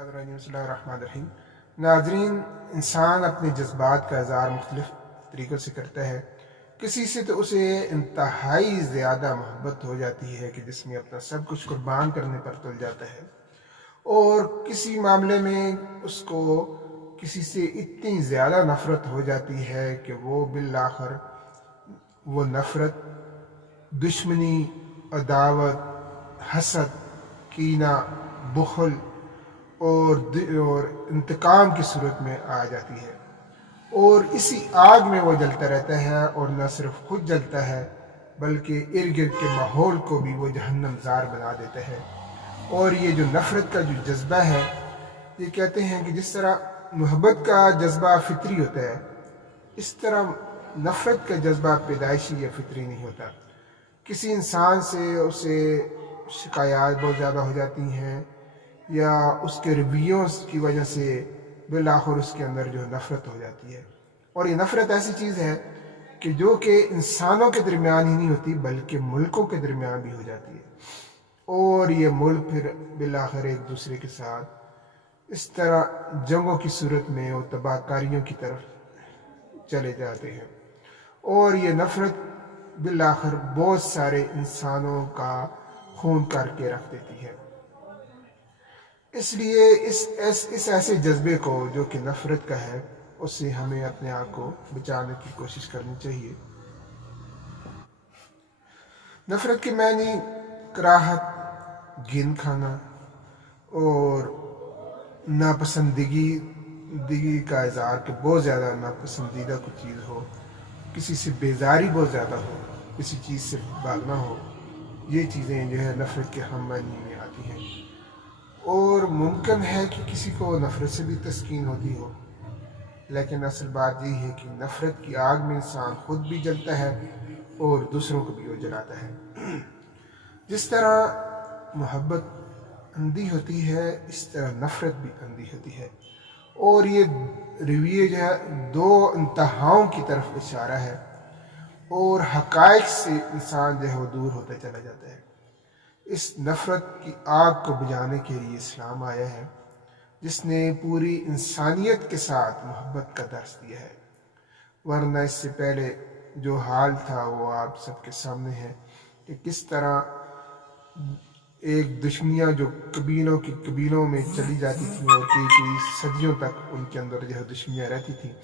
बिस्मिल्लाहिर्रहमानिर्रहीम। नाज़रीन, इंसान अपने जज्बात का इज़हार मुख्तलिफ तरीक़ों से करता है। किसी से तो उसे इंतहाई ज़्यादा मोहब्बत हो जाती है कि जिसमें अपना सब कुछ कुर्बान करने पर तुल जाता है, और किसी मामले में उसको किसी से इतनी ज़्यादा नफ़रत हो जाती है कि वो बिल-आखिर वो नफ़रत, दुश्मनी, अदावत, हसद, कीना, बुखल और इंतकाम की सूरत में आ जाती है, और इसी आग में वो जलता रहता है। और न सिर्फ खुद जलता है बल्कि इर्द गिर्द के माहौल को भी वो जहन्नमज़ार बना देता है। और ये जो नफ़रत का जो जज्बा है, ये कहते हैं कि जिस तरह मोहब्बत का जज्बा फितरी होता है, इस तरह नफ़रत का जज्बा पैदाइशी या फितरी नहीं होता। किसी इंसान से उसे शिकायत बहुत ज़्यादा हो जाती हैं, या उसके रवैयों की वजह से बिल-आखिर उसके अंदर जो नफ़रत हो जाती है। और ये नफ़रत ऐसी चीज़ है कि जो कि इंसानों के दरमियान ही नहीं होती बल्कि मुल्कों के दरमियान भी हो जाती है, और ये मुल्क फिर बिल-आखिर एक दूसरे के साथ इस तरह जंगों की सूरत में और तबाहकारियों की तरफ चले जाते हैं। और ये नफ़रत बिल-आखिर बहुत सारे इंसानों का खून करके रख देती है। इसलिए इस ऐसे जज्बे को जो कि नफ़रत का है, उससे हमें अपने आप को बचाने की कोशिश करनी चाहिए। नफ़रत के मानी कराहत, घिन खाना और नापसंदीगी का इज़हार कि बहुत ज़्यादा नापसंदीदा कोई चीज़ हो, किसी से बेजारी बहुत ज़्यादा हो, किसी चीज़ से भागना हो, ये चीज़ें जो है नफ़रत के हम मानी में आती हैं। और मुमकिन है कि किसी को नफ़रत से भी तस्कीन होती हो, लेकिन असल बात यही है कि नफ़रत की आग में इंसान खुद भी जलता है और दूसरों को भी वो जलाता है। जिस तरह मोहब्बत अंधी होती है, इस तरह नफ़रत भी अंधी होती है। और ये रवैये जो है दो इंतहाओं की तरफ इशारा है, और हक़ाइक़ से इंसान जो है वो दूर होता चला जाता है। इस नफ़रत की आग को बुझाने के लिए इस्लाम आया है, जिसने पूरी इंसानियत के साथ मोहब्बत का दर्स दिया है। वरना इससे पहले जो हाल था वो आप सबके सामने है कि किस तरह एक दुश्मनियाँ जो कबीलों में चली जाती थी, और कई सदियों तक उनके अंदर जो है दुश्मनियाँ रहती थी,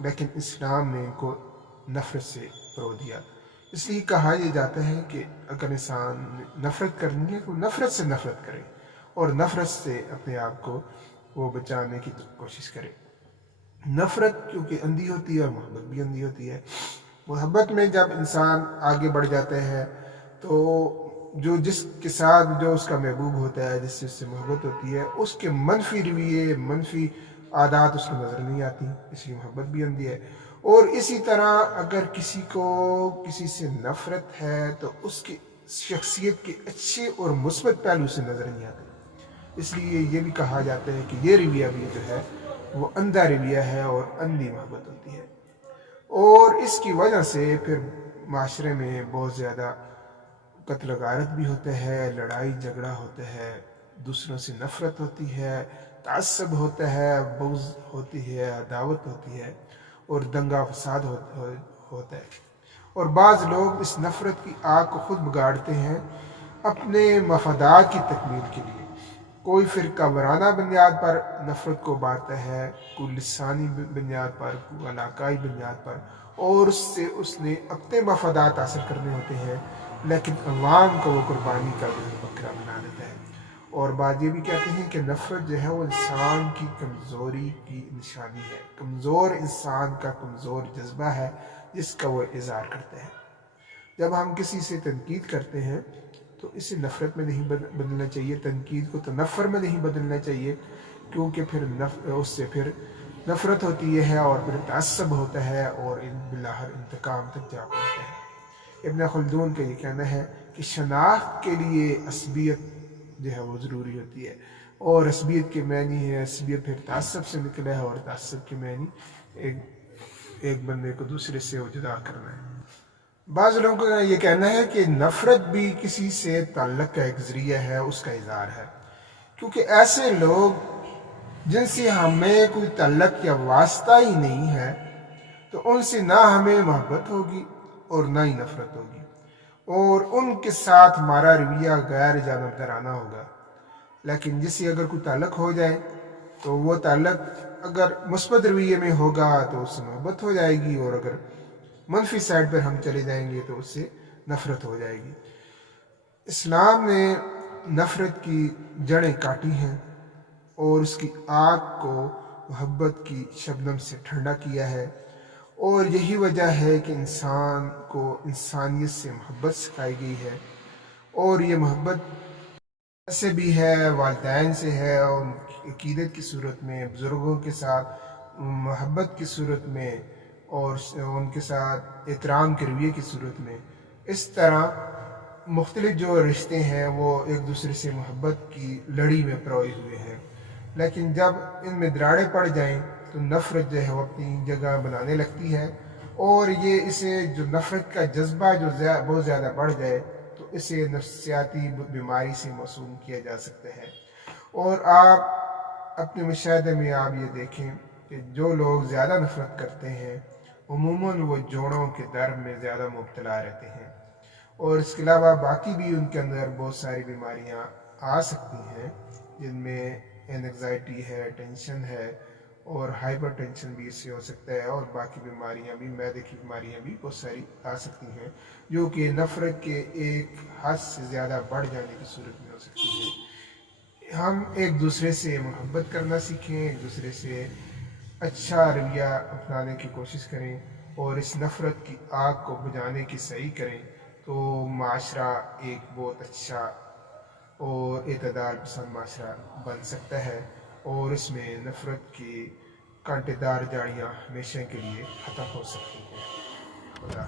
लेकिन इस्लाम ने इनको नफ़रत से रो दिया। इसलिए कहा यह जाता है कि अगर इंसान नफ़रत करनी है तो नफ़रत से नफ़रत करे, और नफ़रत से अपने आप को वो बचाने की कोशिश करे। नफ़रत क्योंकि अंधी होती है और मोहब्बत भी अंधी होती है। मोहब्बत में जब इंसान आगे बढ़ जाता है तो जो जिसके साथ जो उसका महबूब होता है, जिससे उससे मोहब्बत होती है, उसके मनफी रवैये, मनफी आदत उसको नज़र नहीं आती, इसलिए मोहब्बत भी अंधी है। और इसी तरह अगर किसी को किसी से नफ़रत है तो उसकी शख्सियत के अच्छे और मुस्बत पहलू से नज़र नहीं आते। इसलिए ये भी कहा जाता है कि ये रवैया भी जो है वो अंधा रवैया है और अंधी मोहब्बत होती है। और इसकी वजह से फिर माशरे में बहुत ज़्यादा कत्ल गारत भी होता है, लड़ाई झगड़ा होता है, दूसरों से नफ़रत होती है, तासब होता है, बुग़्ज़ होती है, अदावत होती है, और दंगा फसाद होता है। और बाज़ लोग इस नफ़रत की आग को खुद बिगाड़ते हैं अपने मफादात की तकमील के लिए। कोई फ़िरका वराना बुनियाद पर नफ़रत को बांटता है, कोई लिसानी बुनियाद पर, कोई इलाकाई बुनियाद पर, और उससे उसने अपने मफादात हासिल करने होते हैं, लेकिन अवाम को वो कुर्बानी का बकरा बना देता है। और बात ये भी कहते हैं कि नफ़रत जो है वो इंसान की कमज़ोरी की निशानी है। कमज़ोर इंसान का कमज़ोर जज्बा है जिसका वो इज़हार करता है। जब हम किसी से तनकीद करते हैं तो इसे नफ़रत में नहीं बदलना चाहिए, तनकीद को तनफ़र में नहीं बदलना चाहिए, क्योंकि फिर उससे फिर नफ़रत होती है और फिर तअस्सुब होता है और बिलाहर इंतकाम तक जा पड़ता है। इब्न खल्दून का ये कहना है कि शनाख्त के लिए असबियत जो है वो ज़रूरी होती है, और असबियत के मानी है, असबियत फिर तअस्सुब से निकला है, और तअस्सुब के मानी एक बंदे को दूसरे से जुदा करना है। बाज़ लोगों का ये कहना है कि नफ़रत भी किसी से ताल्लुक़ का एक ज़रिया है, उसका इज़हार है, क्योंकि ऐसे लोग جن سے ہمیں کوئی تعلق یا واسطہ ہی نہیں ہے تو ان سے نہ ہمیں محبت ہوگی اور نہ ہی نفرت ہوگی، اور ان کے ساتھ ہمارا رویہ غیر جانبدارانہ ہوگا۔ لیکن جس سے اگر کوئی تعلق ہو جائے تو وہ تعلق اگر مثبت رویے میں ہوگا تو اس سے محبت ہو جائے گی، اور اگر منفی سائڈ پر ہم چلے جائیں گے تو اس سے نفرت ہو جائے گی۔ اسلام نے نفرت کی جڑیں کاٹی ہیں اور اس کی آگ کو محبت کی شبنم سے ٹھنڈا کیا ہے، اور یہی وجہ ہے کہ انسان کو انسانیت سے محبت سکھائی گئی ہے، اور یہ محبت سے بھی ہے، والدین سے ہے، اور عقیدت کی صورت میں، بزرگوں کے ساتھ محبت کی صورت میں، اور ان کے ساتھ احترام کے رویے کی صورت میں۔ اس طرح مختلف جو رشتے ہیں وہ ایک دوسرے سے محبت کی لڑی میں پروئے ہوئے ہیں، لیکن جب ان میں دراڑیں پڑ جائیں تو نفرت جو ہے وہ اپنی جگہ بنانے لگتی ہے، اور یہ اسے جو نفرت کا جذبہ جو بہت زیادہ بڑھ جائے تو اسے نفسیاتی بیماری سے معصوم کیا جا سکتا ہے۔ اور آپ اپنے مشاہدے میں آپ یہ دیکھیں کہ جو لوگ زیادہ نفرت کرتے ہیں عموماً وہ جوڑوں کے درد میں زیادہ مبتلا رہتے ہیں، اور اس کے علاوہ باقی بھی ان کے اندر بہت ساری بیماریاں آ سکتی ہیں، جن میں اینگزائٹی ہے، ٹینشن ہے، اور ہائپر ٹینشن بھی اس سے ہو سکتا ہے، اور باقی بیماریاں بھی، معدے کی بیماریاں بھی بہت ساری آ سکتی ہیں، جو کہ نفرت کے ایک حد سے زیادہ بڑھ جانے کی صورت میں ہو سکتی ہیں۔ ہم ایک دوسرے سے محبت کرنا سیکھیں، ایک دوسرے سے اچھا رویہ اپنانے کی کوشش کریں، اور اس نفرت کی آگ کو بجھانے کی صحیح کریں، تو معاشرہ ایک بہت اچھا اور اعتدال پسند معاشرہ بن سکتا ہے، اور اس میں نفرت کی کانٹے دار جاڑیاں ہمیشہ کے لیے ختم ہو سکتی ہیں۔ خدا